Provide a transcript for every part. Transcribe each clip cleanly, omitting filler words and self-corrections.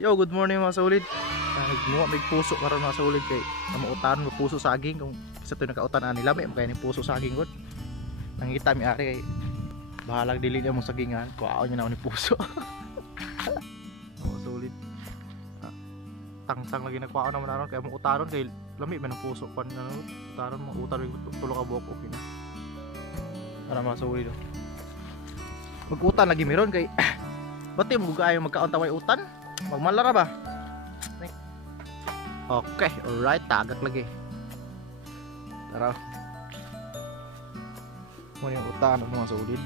Yo, good morning mga solid. Nagmuha may puso karon mga solid kay amuutan mo puso saging kung sa to nakautan ani lami mo kay ni puso saging gud. Nangita mi ari kay bahalag dili na mo sagingan, kuaon niya na ni puso. Mga solid. Tang-tang lagi nagkuaon naman aron kay amuutaron kay lami man ang puso kon ano utaron mo utar tulo ka buok okay na. Para mga solid. Mag-utan lagi meron kay bati mo gayo magkaon taway utan. Magmalara ba? Okay, alright, tagak lagi. Tara. Muna yung utaan ng mga solid.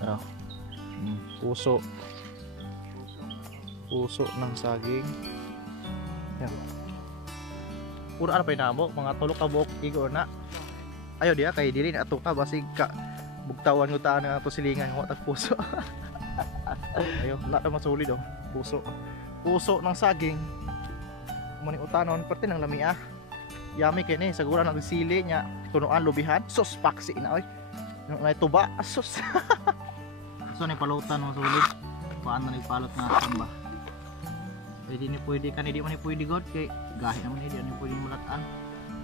Tara. Puso. Puso ng saging. Yan. Puro ano pa yung namo? Mga tulok ka buok igor na. Ayaw diya, kay dili na ato ka. Basig ka. Bugtawan ko taan ng ato silingan. Huwag puso. Ayaw, wala ka masulid oh. Puso. Puso ng saging. Muna yung utanon, parte ng lamia. Yummy kayo ni, sagura ng sili niya. Tunuan, lubihan. Sus, paksi na oy. Nung tuba, sus. So, nipalutan ng sulit. Paano nagpalot natin ba? Pwede ni pwede ka, hindi man ni pwede god. Kay gahi naman hindi ni pwede malataan.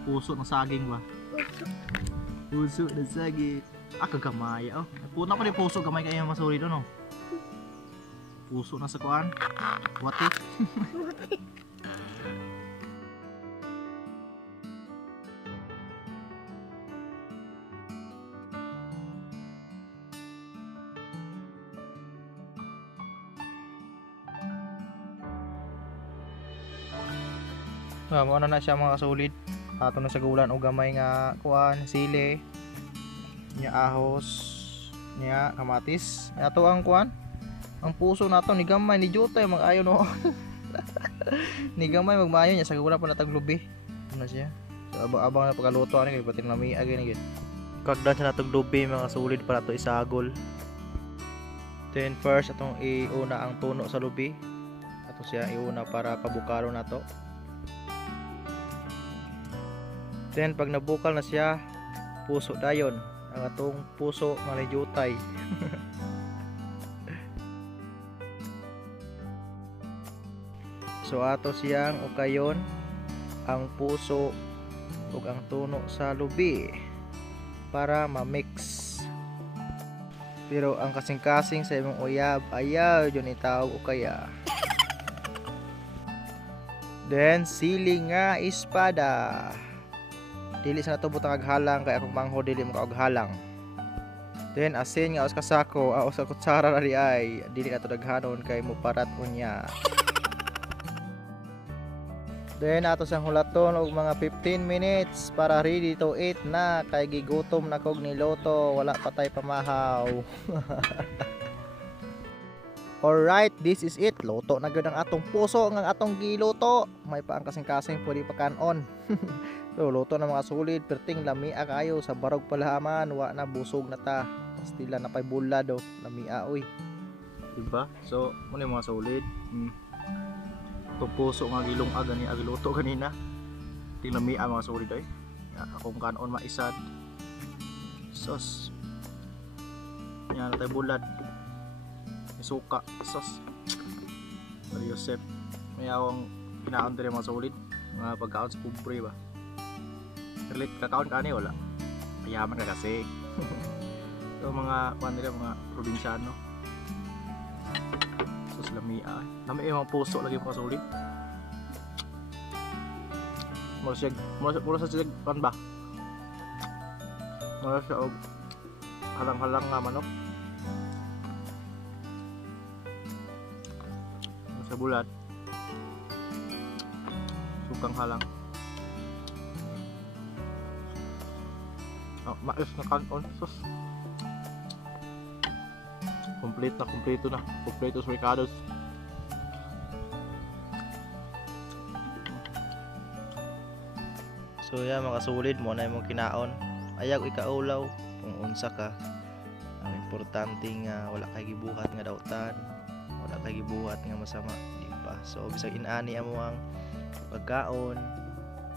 Puso ng saging ba? Puso ng saging. Kagamay oh. Puna pa ni puso, gamay kayo masulit no? Puso na sa kuan. Wati. Mo na siya mga solid. Ato na sa gulan og gamay nga kuan, sili, nya ahos, nya kamatis. Ato ang kuan. Ang puso nato ni gamay ni Jutay mag-ayo no. Ni gamay magmaayo nya sa gulan pa natag lubi. Ano siya? So abang na pagkaluto ani kay pating lami agi ni gid. Kagdan sa natog lubi mga solid para to isagol. Then first atong iuna ang tuno sa lubi. Ato siya iuna para pabukalo nato. Then pag nabukal na siya, puso dayon ang atong puso nga ni Jutay. So ato siyang ukayon ang puso ug ang tuno sa lubi para ma-mix. Pero ang kasing-kasing sa imong uyab ayaw yun itawag ukaya. Then sili nga espada. Dili sa nato butang aghalang kay akong mangho dili mo kaaghalang. Then asin nga us kasako, us sa kutsara na ay dili nato daghanon kay mo parat unya. Then ato sang hulaton og mga 15 minutes para ready to eat na kay gigutom na kog niluto, wala pa tay pamahaw. Alright, this is it. Luto na gyud ang atong puso ng atong giluto. May pa ang kasing-kasing pwede pa kanon. So, luto na mga solid, perting lamia kayo sa barog palahaman, wa na busog na ta. Pastila na pay bulad oh, lamia oy. Diba? So, muna yung mga solid. Itong puso nga gilong aga ni agiluto kanina. Ting lamia mga solid ay. Akong kanon maisad. Sos. Yan na tayo bulad. Suka, sos. Dari Yosef. May akong kinaon din mga solid. Mga pagkaon sa kumpre ba. Relit kakaon ka ni wala. Payaman ka kasi. So mga kuan nila mga probinsyano. Sus lamia. Lami mga puso lagi mga solid. Mura sa siya kan ba? Mura siya og halang-halang nga manok. Sa bulat. Sukang halang. Mais na kanon sus. Kompleto na. Kompleto sa ricados. So yan mga solid mo na imong kinaon. Ayaw ikaulaw kung unsa ka. Ang importante nga wala kay gibuhat nga dautan. Wala kay gibuhat nga masama, di ba? So bisag inani amo ang pagkaon.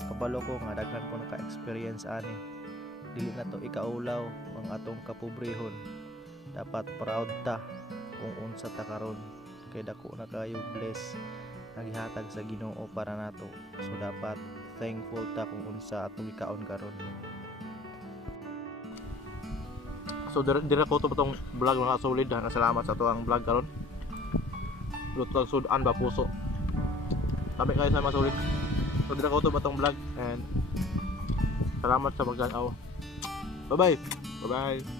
Kabalo ko nga daghan ko naka-experience ani. Dili na to ikaulaw ang atong kapobrehon. Dapat proud ta kung unsa ta karon kay dako na kayo bless nagihatag sa Ginoo para nato. So dapat thankful ta kung unsa atong gikaon karon. So dire ko to patong vlog mga solid ha. Salamat sa tuang vlog karon. Lutang sudan ba puso. Tabi kayo sa mga solid. So dire ko to patong vlog and salamat sa pagtanaw. Bye bye. Bye bye.